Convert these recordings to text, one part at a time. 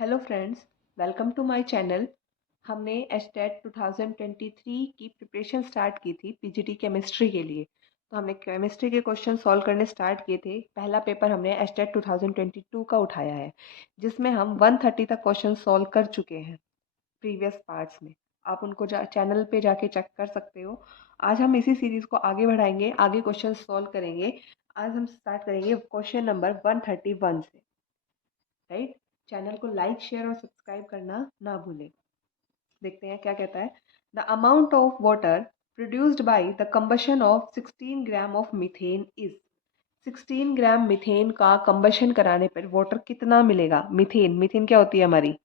Hello friends, welcome to my channel. हमने HTET 2023 की preparation start की थी पीजीटी केमिस्ट्री के लिए। तो हमने केमिस्ट्री के क्वेश्चन सॉल्व करने स्टार्ट किए थे। पहला पेपर हमने एचटेट 2022 का उठाया है, जिसमें हम 130 तक क्वेश्चन सॉल्व कर चुके हैं प्रीवियस पार्ट्स में। आप उनको चैनल पे जाके चेक कर सकते हो। आज हम इसी सीरीज़ को आगे बढ़ाएंगे, आगे क्वेश्चन सॉल्व करेंगे। आज हम स्टार्ट करेंगे क्वेश्चन नंबर 131 से। राइट, चैनल को लाइक शेयर और सब्सक्राइब करना ना भूलें। देखते हैं क्या कहता है। The amount of water produced by the combustion of 16 gram of methane is. 16 gram methane का कंबशन कराने पर वाटर कितना मिलेगा। मीथेन मीथेन क्या होती है हमारी,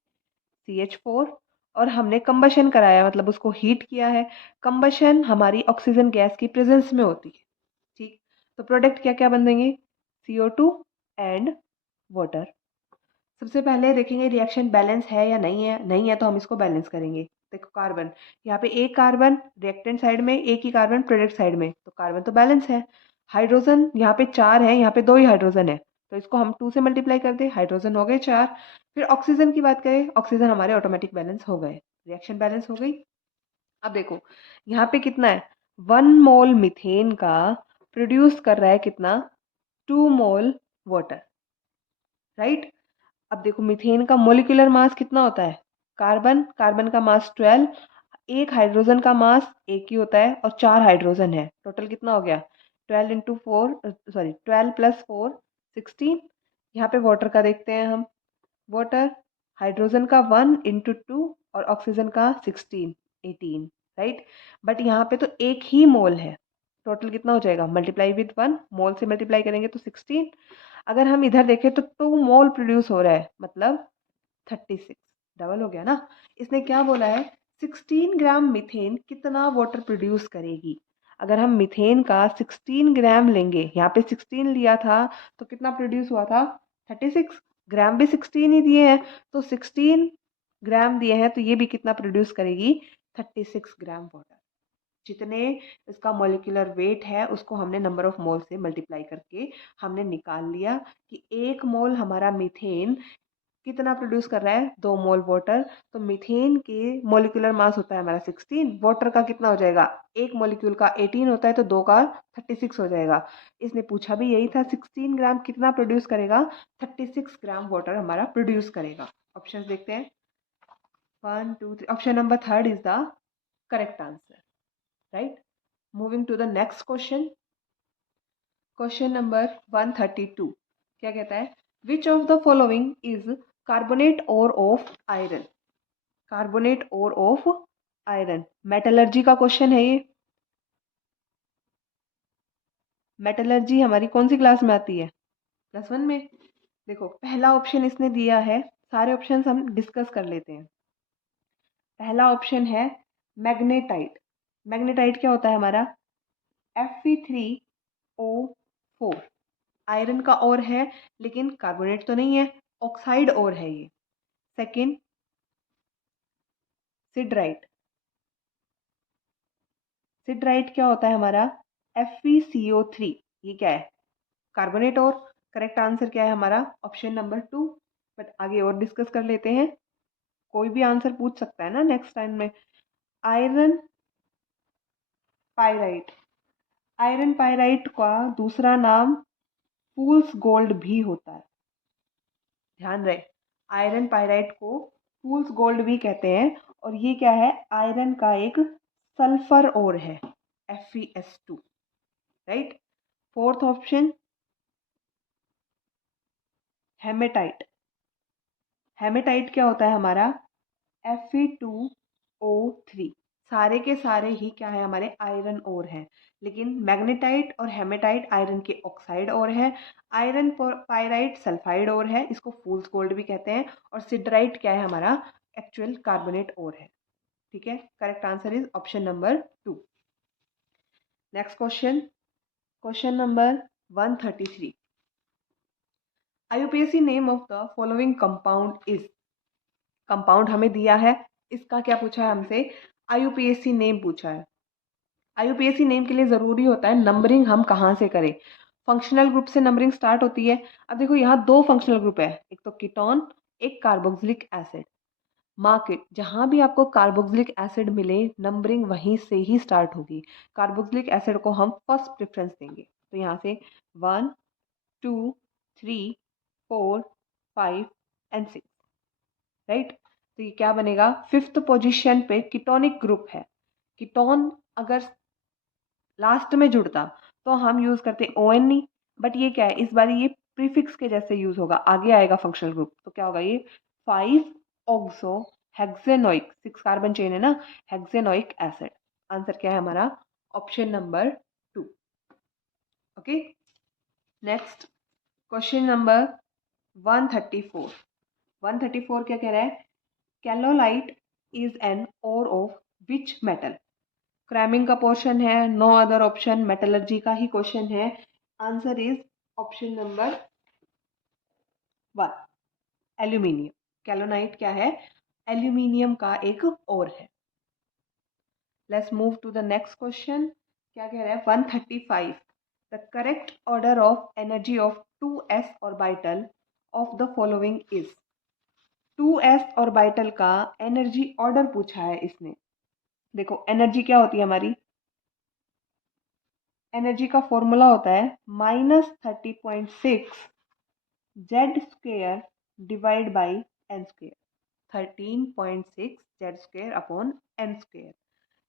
CH4। और हमने कंबशन कराया मतलब उसको हीट किया है। कंबशन हमारी ऑक्सीजन गैस की प्रेजेंस में होती है। ठीक, तो प्रोडक्ट क्या क्या बनेंगे, CO2 एंड वाटर। सबसे पहले देखेंगे रिएक्शन बैलेंस है या नहीं है। नहीं है तो हम इसको बैलेंस करेंगे। देखो कार्बन, यहाँ पे एक कार्बन रिएक्टेंट साइड में, एक ही कार्बन प्रोडक्ट साइड में, तो कार्बन तो बैलेंस है। हाइड्रोजन यहाँ पे 4 है, यहाँ पे 2 ही हाइड्रोजन है, तो इसको हम 2 से मल्टीप्लाई कर दे, हाइड्रोजन हो गए 4। फिर ऑक्सीजन की बात करें, ऑक्सीजन हमारे ऑटोमेटिक बैलेंस हो गए, रिएक्शन बैलेंस हो गई। अब देखो यहाँ पे कितना है, 1 मोल मीथेन का प्रोड्यूस कर रहा है कितना, 2 मोल वाटर। राइट, अब देखो मीथेन का मोलिकुलर मास कितना होता है, कार्बन कार्बन का मास 12, एक हाइड्रोजन का मास एक ही होता है और 4 हाइड्रोजन है, टोटल कितना हो गया 12 इंटू 4, सॉरी 12 प्लस 4 16। यहाँ पे वाटर का देखते हैं हम। वाटर, हाइड्रोजन का 1 इंटू 2 और ऑक्सीजन का 16 18। राइट, बट यहाँ पे तो एक ही मोल है, टोटल कितना हो जाएगा, मल्टीप्लाई विद 1, मोल से मल्टीप्लाई करेंगे तो 16। अगर हम इधर देखें तो 2 मोल प्रोड्यूस हो रहा है, मतलब 36, डबल हो गया ना। इसने क्या बोला है, 16 ग्राम मीथेन कितना वाटर प्रोड्यूस करेगी। अगर हम मीथेन का 16 ग्राम लेंगे, यहाँ पे 16 लिया था तो कितना प्रोड्यूस हुआ था 36, ग्राम भी 16 ही दिए हैं, तो 16 ग्राम दिए हैं तो ये भी कितना प्रोड्यूस करेगी 36 ग्राम वाटर। जितने इसका मॉलिक्यूलर वेट है उसको हमने नंबर ऑफ मोल से मल्टीप्लाई करके हमने निकाल लिया कि 1 मोल हमारा मीथेन कितना प्रोड्यूस कर रहा है, 2 मोल वाटर। तो मीथेन के मॉलिक्यूलर मास होता है हमारा 16, वाटर का कितना हो जाएगा, एक मॉलिक्यूल का 18 होता है तो 2 का 36 हो जाएगा। इसने पूछा भी यही था, 16 ग्राम कितना प्रोड्यूस करेगा, 36 ग्राम वाटर हमारा प्रोड्यूस करेगा। ऑप्शन देखते हैं, 1 2 3, option number third is the correct answer. Right, moving to the next question. Question number 132 क्या कहता है, which of the following is carbonate ore of iron. Carbonate ore of iron, metallurgy का question है ये। Metallurgy हमारी कौन सी class में आती है, +1 में। देखो पहला ऑप्शन इसने दिया है, सारे ऑप्शन हम डिस्कस कर लेते हैं। पहला ऑप्शन है मैग्नेटाइट। मैग्नेटाइट क्या होता है हमारा, Fe3O4। आयरन का और है लेकिन कार्बोनेट तो नहीं है, ऑक्साइड और है ये। सेकंड सिडराइट। सिडराइट क्या होता है हमारा, FeCO3। ये क्या है, कार्बोनेट और। करेक्ट आंसर क्या है हमारा, ऑप्शन नंबर 2। बट आगे और डिस्कस कर लेते हैं, कोई भी आंसर पूछ सकता है ना नेक्स्ट टाइम में। Iron pyrite. आयरन पायराइट का दूसरा नाम फूल्स गोल्ड भी होता है, ध्यान रहे। आयरन पायराइट को फूल्स गोल्ड भी कहते हैं। और ये क्या है, आयरन का एक सल्फर और है, FeS2। Right, fourth option haematite. Haematite क्या होता है हमारा, Fe2O3। सारे के सारे ही क्या है हमारे आयरन और हैं, लेकिन मैग्नेटाइट और हेमेटाइट आयरन के ऑक्साइड और है। आयरन पायराइट सल्फाइड और है, इसको फूल्स गोल्ड भी कहते हैं। और सिडराइट क्या है हमारा, एक्चुअल कार्बोनेट और है। ठीक है, correct answer is option number 2। Next question, question number 133। IUPAC name of the following compound is. Compound हमें दिया है, इसका क्या पूछा है हमसे, IUPAC नेम पूछा है। IUPAC नेम के लिए ज़रूरी होता है नंबरिंग हम कहाँ से करें। फंक्शनल ग्रुप से नंबरिंग स्टार्ट होती है। अब देखो यहाँ 2 फंक्शनल ग्रुप है, एक तो कीटोन एक कार्बोक्सिलिक एसिड। मार्केट, जहाँ भी आपको कार्बोक्सिलिक एसिड मिले नंबरिंग वहीं से ही स्टार्ट होगी। कार्बोक्सिलिक एसिड को हम फर्स्ट प्रेफरेंस देंगे, तो यहाँ से 1 2 3 4 5 एंड 6, राइट। तो ये क्या बनेगा, फिफ्थ पोजीशन पे कीटोनिक ग्रुप है। कीटोन अगर लास्ट में जुड़ता तो हम यूज करते ONE, बट ये क्या है, इस बार ये प्रीफिक्स के जैसे यूज होगा, आगे आएगा फंक्शनल ग्रुप। तो क्या होगा ये 5 ऑक्सो हेक्सेनोइक, 6 कार्बन चेन है ना, हेक्सेनोइक एसिड। आंसर क्या है हमारा, option number 2। Okay, next question number 134। 134 क्या कह रहा है, kaolinite is an ore of which metal. Cramming का पोर्शन है, नो अदर ऑप्शन, मेटलर्जी का ही क्वेश्चन है। Answer is option number 1, aluminium. Kaolinite क्या है, एल्यूमिनियम का एक और है। Let's move to the next question. क्या कह रहा है 135, the correct order of energy of 2s orbital of the following is. 2s orbital का एनर्जी ऑर्डर पूछा है इसने। देखो एनर्जी क्या होती है हमारी, एनर्जी का फॉर्मूला होता है -30.6 Z square divide by N square. 13.6 Z square upon N square.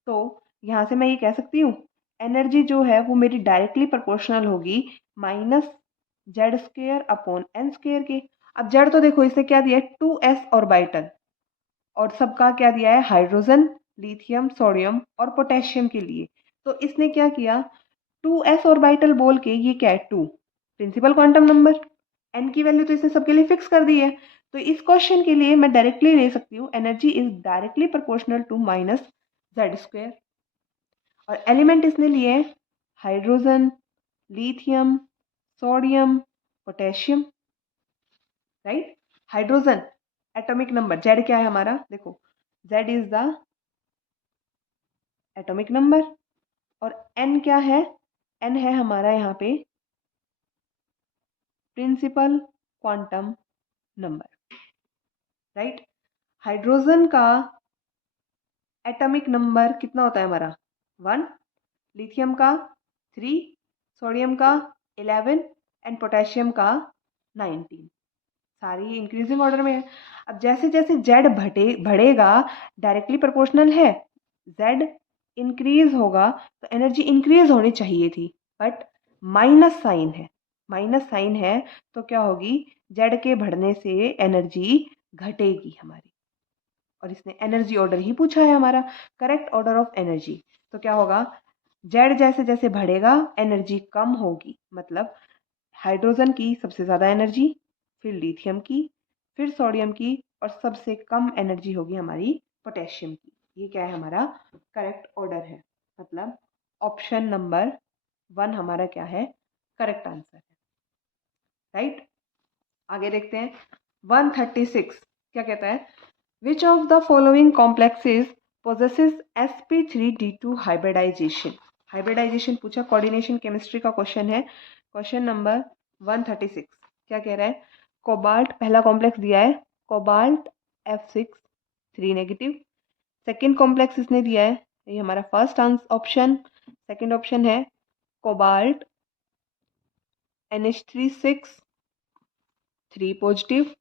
तो यहाँ से मैं ये कह सकती हूँ एनर्जी जो है वो मेरी डायरेक्टली प्रोपोर्शनल होगी minus Z square upon N square के। अब जेड तो देखो इसने क्या दिया है 2s ऑर्बिटल, और सबका क्या दिया है हाइड्रोजन, लिथियम, सोडियम और पोटेशियम के लिए। तो इसने क्या किया 2s ऑर्बिटल बोल के, ये क्या है 2 प्रिंसिपल क्वांटम नंबर, n की वैल्यू तो इसने सबके लिए फिक्स कर दी है। तो इस क्वेश्चन के लिए मैं डायरेक्टली ले सकती हूँ energy is directly proportional to minus Z square. और एलिमेंट इसने लिए hydrogen, lithium, sodium, potassium, right. Hydrogen atomic number, Z क्या है हमारा, देखो Z is the atomic number, और एन क्या है, एन है हमारा यहाँ पे principal quantum number, right. Hydrogen का एटॉमिक नंबर कितना होता है हमारा 1, लिथियम का 3, सोडियम का 11 एंड पोटेशियम का 19। सारी इंक्रीजिंग ऑर्डर में है। अब जैसे जैसे जेड बढ़ेगा डायरेक्टली प्रोपोर्शनल है, जेड इंक्रीज होगा तो एनर्जी इंक्रीज होनी चाहिए थी, बट माइनस साइन है, माइनस साइन है तो क्या होगी, जेड के बढ़ने से एनर्जी घटेगी हमारी। और इसने एनर्जी ऑर्डर ही पूछा है हमारा, करेक्ट ऑर्डर ऑफ एनर्जी। तो क्या होगा, जेड जैसे जैसे बढ़ेगा एनर्जी कम होगी, मतलब हाइड्रोजन की सबसे ज़्यादा एनर्जी, फिर लिथियम की, फिर सोडियम की, और सबसे कम एनर्जी होगी हमारी पोटेशियम की। ये क्या है हमारा करेक्ट ऑर्डर है, मतलब ऑप्शन नंबर 1 हमारा क्या है करेक्ट आंसर है, राइट। आगे देखते हैं 136 क्या कहता है, which of the following complexes possesses sp3d2 hybridisation. Hybridisation पूछा, कोऑर्डिनेशन केमिस्ट्री का क्वेश्चन है। क्वेश्चन नंबर 136 क्या कह रहा है, कोबाल्ट पहला कॉम्प्लेक्स दिया है, cobalt F6 3 negative. Second complex इसने दिया है, ये हमारा फर्स्ट ऑप्शन, सेकेंड ऑप्शन है cobalt NH3 6 3 positive.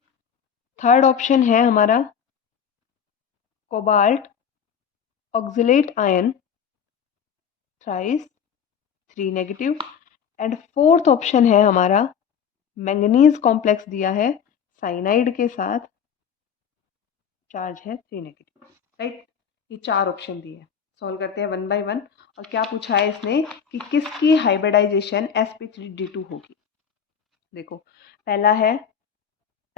Third option है हमारा cobalt oxalate ion thrice 3 negative. And fourth option है हमारा मैंगनीज कॉम्प्लेक्स दिया है साइनाइड के साथ, चार्ज है 3 नेगेटिव, राइट। ये 4 ऑप्शन दिए हैं, सॉल्व करते हैं 1 बाय 1। और क्या पूछा है इसने कि किसकी हाइब्रिडाइजेशन sp3d2 होगी। देखो पहला है,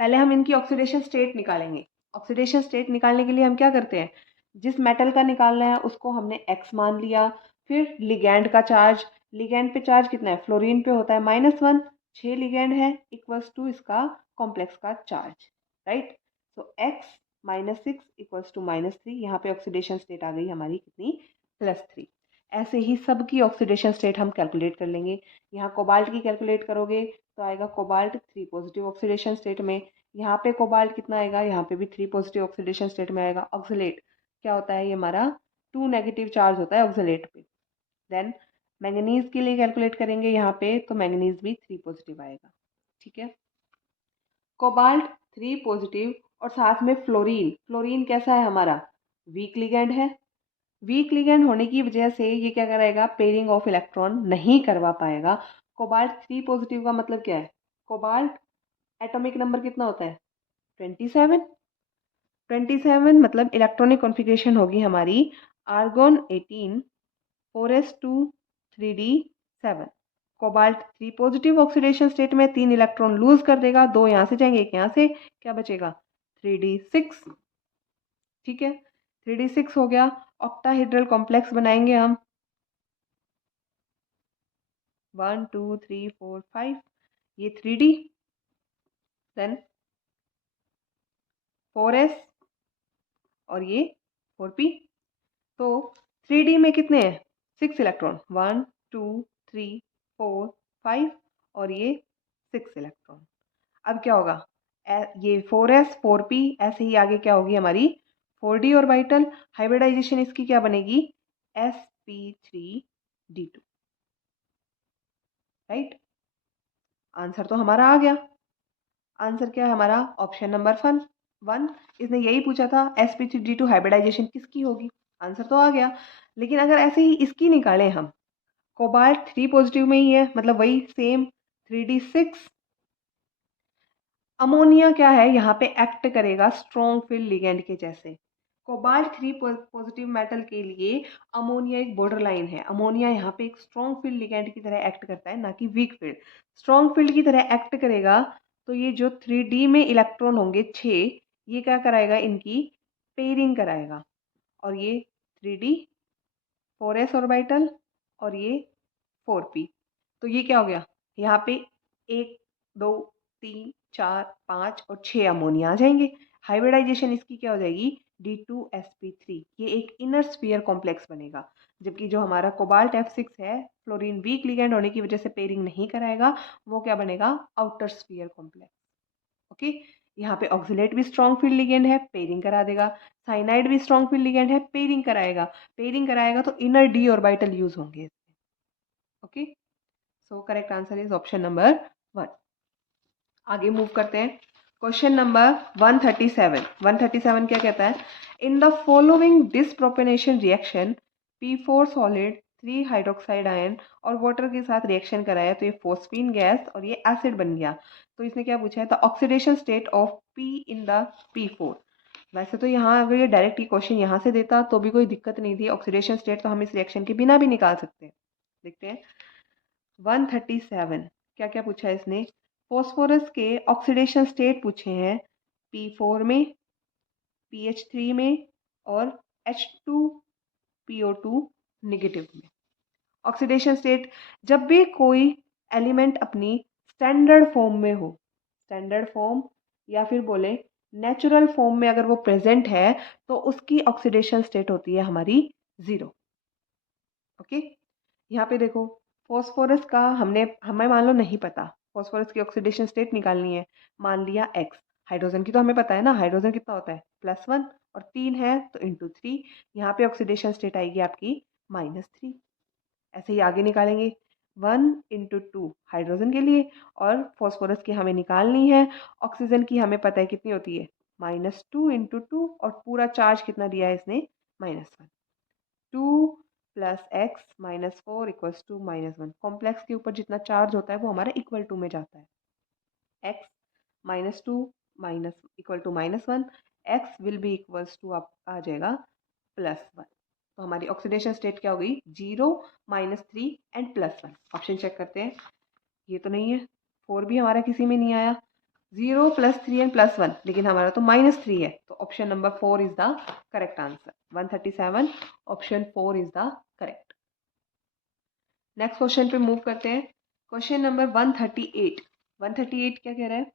पहले हम इनकी ऑक्सीडेशन स्टेट निकालेंगे। ऑक्सीडेशन स्टेट निकालने के लिए हम क्या करते हैं, जिस मेटल का निकालना है उसको हमने x मान लिया, फिर लिगैंड का चार्ज, लिगैंड पे चार्ज कितना है, फ्लोरीन पे होता है -1, 6 लिगैंड है इक्वल्स टू इसका कॉम्प्लेक्स का चार्ज, राइट। तो x -6 इक्वल्स टू -3, यहाँ पे ऑक्सीडेशन स्टेट आ गई हमारी कितनी, +3। ऐसे ही सबकी ऑक्सीडेशन स्टेट हम कैलकुलेट कर लेंगे। यहाँ कोबाल्ट की कैलकुलेट करोगे तो आएगा कोबाल्ट 3 पॉजिटिव ऑक्सीडेशन स्टेट में, यहाँ पे कोबाल्ट कितना आएगा, यहाँ पे भी 3 पॉजिटिव ऑक्सीडेशन स्टेट में आएगा। ऑक्सलेट क्या होता है, ये हमारा 2 नेगेटिव चार्ज होता है ऑक्सलेट पे। देन मैंगनीज के लिए कैलकुलेट करेंगे यहाँ पे, तो मैंगनीज भी 3 पॉजिटिव आएगा। ठीक है, कोबाल्ट 3 पॉजिटिव और साथ में फ्लोरीन। फ्लोरीन कैसा है हमारा, वीक लिगेंड है। वीक लिगेंड होने की वजह से ये क्या करेगा, पेयरिंग ऑफ इलेक्ट्रॉन नहीं करवा पाएगा। कोबाल्ट 3 पॉजिटिव का मतलब क्या है, कोबाल्ट एटॉमिक नंबर कितना होता है 27। 27 मतलब इलेक्ट्रॉनिक कॉन्फ़िगरेशन होगी हमारी argon 18 4s2 3d7। Cobalt 3 positive oxidation state में 3 इलेक्ट्रॉन लूज कर देगा, 2 यहाँ से जाएंगे, एक यहाँ से, क्या बचेगा 3d6। ठीक है, 3d6 हो गया। ऑक्टाहेड्रल कॉम्प्लेक्स बनाएंगे हम, 1 2 3 4 5, ये 3d, देन 4s और ये 4p। तो 3d में कितने हैं, 6 इलेक्ट्रॉन, 1 2 3 4 5 और ये 6 इलेक्ट्रॉन। अब क्या होगा, ये 4s 4p, ऐसे ही आगे क्या होगी हमारी 4d ऑर्बिटल। हाइब्रिडाइजेशन इसकी क्या बनेगी, sp3d2। राइट, आंसर तो हमारा आ गया। आंसर क्या है हमारा, ऑप्शन नंबर 1। इसने यही पूछा था sp3d2 हाइब्रिडाइजेशन किसकी होगी, आंसर तो आ गया। लेकिन अगर ऐसे ही इसकी निकालें हम, कोबाल्ट 3 पॉजिटिव में ही है, मतलब वही सेम 3d6। अमोनिया क्या है, यहाँ पे एक्ट करेगा स्ट्रॉन्ग फील्ड लिगेंड के जैसे। कोबाल्ट 3 पॉजिटिव मेटल के लिए अमोनिया एक बॉर्डर लाइन है। अमोनिया यहाँ पे एक स्ट्रॉन्ग फील्ड लिगेंड की तरह एक्ट करता है, ना कि वीक फील्ड। स्ट्रॉन्ग फील्ड की तरह एक्ट करेगा, तो ये जो 3d में इलेक्ट्रॉन होंगे 6, ये क्या कराएगा, इनकी पेयरिंग कराएगा। और ये 3d 4s ऑर्बिटल और ये 4p। तो ये क्या हो गया, यहाँ पे 1 2 3 4 5 और 6 अमोनिया आ जाएंगे। हाइब्रिडाइजेशन इसकी क्या हो जाएगी, D2sp3। ये एक इनर स्फीयर कॉम्प्लेक्स बनेगा। जबकि जो हमारा कोबाल्ट F6 है, फ्लोरीन वीक लिगेंड होने की वजह से पेयरिंग नहीं कराएगा, वो क्या बनेगा, आउटर स्फीयर कॉम्प्लेक्स। ओके, यहाँ पे ऑक्सिलेट भी स्ट्रॉन्ग फील्ड लिगेंड है, पेयरिंग करा देगा। साइनाइड भी स्ट्रॉन्ग फील्ड लिगेंड है, पेयरिंग कराएगा। पेयरिंग कराएगा तो इनर डी ऑर्बिटल यूज होंगे। Okay, so correct answer is option number 1। आगे मूव करते हैं, क्वेश्चन नंबर 137। 137 क्या कहता है, in the following disproportionation reaction P4 solid 3 hydroxide ion और वाटर के साथ रिएक्शन कराया, तो ये फोस्फीन गैस और ये एसिड बन गया। तो इसने क्या पूछा है, the oxidation state of P in the P4। वैसे तो यहाँ अगर ये डायरेक्ट क्वेश्चन यहाँ से देता तो भी कोई दिक्कत नहीं थी, ऑक्सीडेशन स्टेट तो हम इस रिएक्शन के बिना भी निकाल सकते हैं। देखते हैं 137 क्या क्या पूछा है इसने, फॉस्फोरस के ऑक्सीडेशन स्टेट पूछे हैं P4 में, PH3 में और H2PO2 नेगेटिव में। ऑक्सीडेशन स्टेट, जब भी कोई एलिमेंट अपनी स्टैंडर्ड फॉर्म में हो, स्टैंडर्ड फॉर्म या फिर बोले नेचुरल फॉर्म में अगर वो प्रेजेंट है, तो उसकी ऑक्सीडेशन स्टेट होती है हमारी 0। ओके, यहाँ पे देखो, फॉस्फोरस का हमें मान लो नहीं पता, फॉस्फोरस की ऑक्सीडेशन स्टेट निकालनी है, मान लिया x। हाइड्रोजन की तो हमें पता है ना, हाइड्रोजन कितना होता है +1 और 3 है तो ×3। यहाँ पे ऑक्सीडेशन स्टेट आएगी आपकी -3। ऐसे ही आगे निकालेंगे, 1 × 2 हाइड्रोजन के लिए और फॉस्फोरस की हमें निकालनी है। ऑक्सीजन की हमें पता है कितनी होती है, -2 × 2 और पूरा चार्ज कितना दिया है इसने, -1। 2 + x - 4 = -1। कॉम्प्लेक्स के ऊपर जितना चार्ज होता है वो हमारा इक्वल टू में जाता है। x -2 = -1, x will be equals to आप आ जाएगा +1। तो हमारी ऑक्सीडेशन स्टेट क्या हो गई, 0 -3 एंड +1। ऑप्शन चेक करते हैं, ये तो नहीं है, 4 भी हमारा किसी में नहीं आया, 0 +3 एंड +1, लेकिन हमारा तो -3 है। तो option number 4 is the correct answer. 137 option 4 is the correct. Next question पे मूव करते हैं, क्वेश्चन नंबर 138। 138 क्या कह रहा है,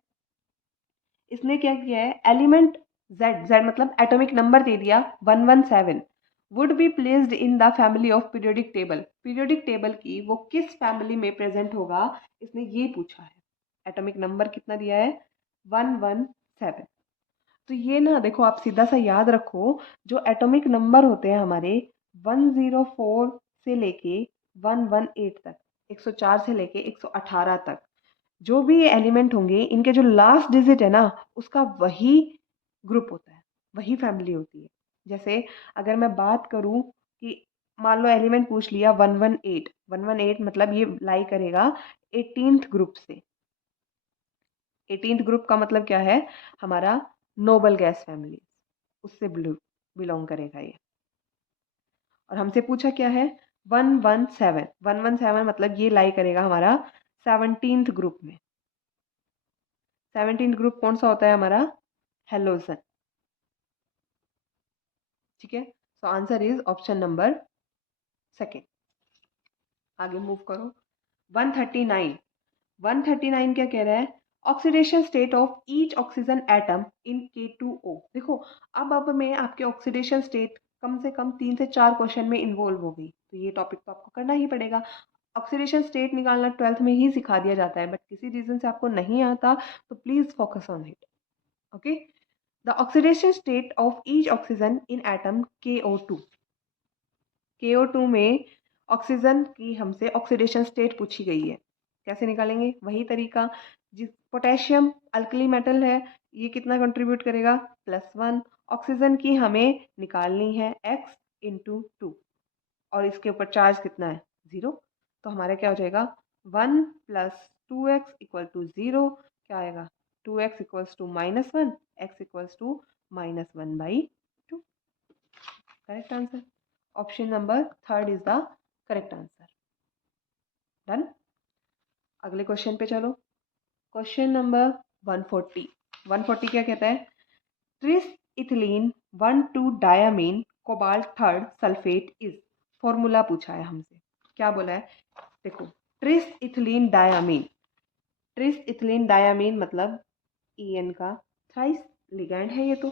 इसने क्या किया है, एलिमेंट Z मतलब एटॉमिक नंबर दे दिया 117, would be placed in the family of periodic table. Periodic table की वो किस फैमिली में प्रेजेंट होगा, इसने ये पूछा है। एटॉमिक नंबर कितना दिया है, 117। 7। तो ये ना देखो, आप सीधा सा याद रखो, जो एटॉमिक नंबर होते हैं हमारे 104 से लेके 118 तक, 104 से लेके 118 तक, जो भी ये एलिमेंट होंगे, इनके जो लास्ट डिजिट है ना, उसका वही ग्रुप होता है, वही फैमिली होती है। जैसे अगर मैं बात करूं कि मान लो एलिमेंट पूछ लिया 118, 118 मतलब ये लाई करेगा 18th ग्रुप से। 18th ग्रुप का मतलब क्या है, हमारा नोबल गैस फैमिली, उससे बिलोंग करेगा ये। और हमसे पूछा क्या है, 117, 117 मतलब ये लाई करेगा हमारा 17th ग्रुप में। 17th ग्रुप कौन सा होता है हमारा, हेलोजन। ठीक है, so answer is option number second. आगे मूव करो। 139, 139 क्या कह रहा है, oxidation state of each oxygen atom in K2O। देखो, अब मैं आपके ऑक्सीडेशन स्टेट कम से कम 3 से 4 क्वेश्चन में इन्वॉल्व हो गई, तो ये टॉपिक तो आपको करना ही पड़ेगा। ऑक्सीडेशन स्टेट निकालना 12th में ही सिखा दिया जाता है, बट किसी रीजन से आपको नहीं आता तो please focus on it. Okay, the oxidation state of each oxygen in atom KO2। KO2 में ऑक्सीजन की हमसे ऑक्सीडेशन स्टेट पूछी गई है, कैसे निकालेंगे, वही तरीका। जिस पोटेशियम अल्कली मेटल है, ये कितना कंट्रीब्यूट करेगा, +1। ऑक्सीजन की हमें निकालनी है x इंटू 2, और इसके ऊपर चार्ज कितना है, 0। तो हमारा क्या हो जाएगा, 1 + 2x = 0। क्या आएगा, 2x = -1, x = -1/2। Correct answer, option number third is the correct answer. Done. अगले क्वेश्चन पे चलो। Question number 140। 140 क्या कहता है, tris ethylene 1,2 diamine cobalt third sulphate is. Formula पूछा है हमसे, क्या बोला है, देखो, tris ethylene diamine, tris ethylene diamine मतलब EN का थ्राइस लिगैंड है ये तो।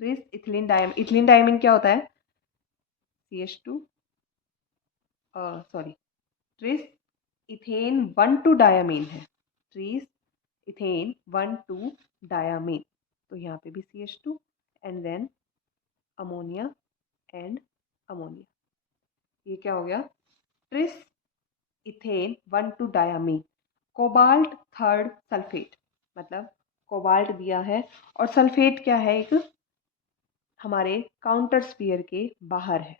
Tris ethylene diamine, ethylene diamine क्या होता है, CH2, sorry, tris ethane 1,2 diamine है, ट्रिस इथेन 1,2 डायामीन। तो यहाँ पे भी CH2 and then ammonia and ammonia, ये क्या हो गया, tris ethane 1,2 diamine cobalt third sulphate. मतलब कोबाल्ट दिया है और सल्फेट क्या है, एक हमारे काउंटर स्फीयर के बाहर है,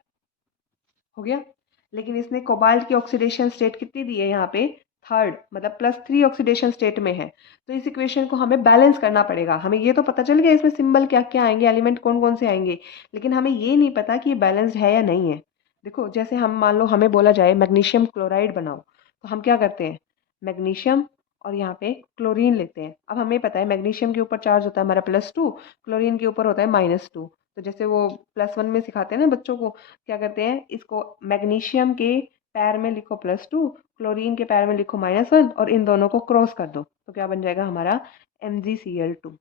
हो गया। लेकिन इसने कोबाल्ट की ऑक्सीडेशन स्टेट कितनी दी है यहाँ पे, थर्ड, मतलब +3 ऑक्सीडेशन स्टेट में है। तो इस इक्वेशन को हमें बैलेंस करना पड़ेगा। हमें ये तो पता चल गया इसमें सिंबल क्या क्या आएंगे, एलिमेंट कौन कौन से आएंगे, लेकिन हमें ये नहीं पता कि ये बैलेंस्ड है या नहीं है। देखो, जैसे हम मान लो हमें बोला जाए मैग्नीशियम क्लोराइड बनाओ, तो हम क्या करते हैं, मैग्नीशियम और यहाँ पे क्लोरीन लेते हैं। अब हमें पता है मैग्नीशियम के ऊपर चार्ज होता है हमारा +2, क्लोरीन के ऊपर होता है -2। तो जैसे वो +1 में सिखाते हैं ना बच्चों को, क्या करते हैं, इसको मैग्नीशियम के पैर में लिखो +2, क्लोरीन के पैर में लिखो -1, और इन दोनों को क्रॉस कर दो, तो क्या बन जाएगा हमारा MgCl2।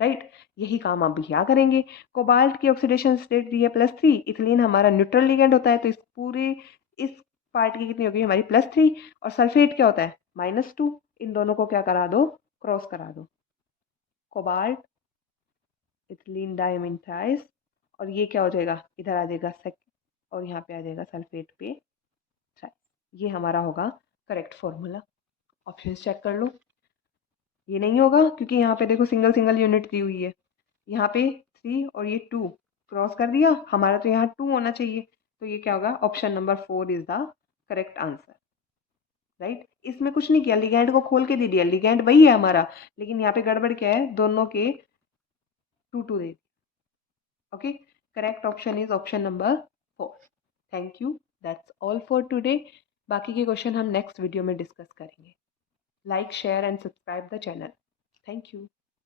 राइट, यही काम आप भी यहाँ करेंगे। कोबाल्ट की ऑक्सीडेशन स्टेट दी है +3, इथिलीन हमारा न्यूट्रल लिगेंड होता है, तो इस पूरे इस पार्ट की कितनी होगी हमारी +3, और सल्फेट क्या होता है -2। इन दोनों को क्या करा दो, क्रॉस करा दो, कोबाल्ट इथिलीन डायमीन थ्राइस, और ये क्या हो जाएगा, इधर आ जाएगा सेक, और यहाँ पे आ जाएगा सल्फेट पे थ्राइस। ये हमारा होगा करेक्ट फॉर्मूला। ऑप्शन चेक कर लो, ये नहीं होगा क्योंकि यहाँ पे देखो सिंगल सिंगल यूनिट दी हुई है, यहाँ पे 3 और ये 2 क्रॉस कर दिया, हमारा तो यहाँ 2 होना चाहिए, तो ये क्या होगा, option number 4 is the correct answer. Right, इसमें कुछ नहीं किया, लिगैंड को खोल के दे दिया, लिगैंड वही है हमारा, लेकिन यहाँ पे गड़बड़ क्या है, दोनों के 2 दे। Okay, correct option is option number 4। Thank you, that's all for today. बाकी के क्वेश्चन हम नेक्स्ट वीडियो में डिस्कस करेंगे। Like share and subscribe the channel. Thank you.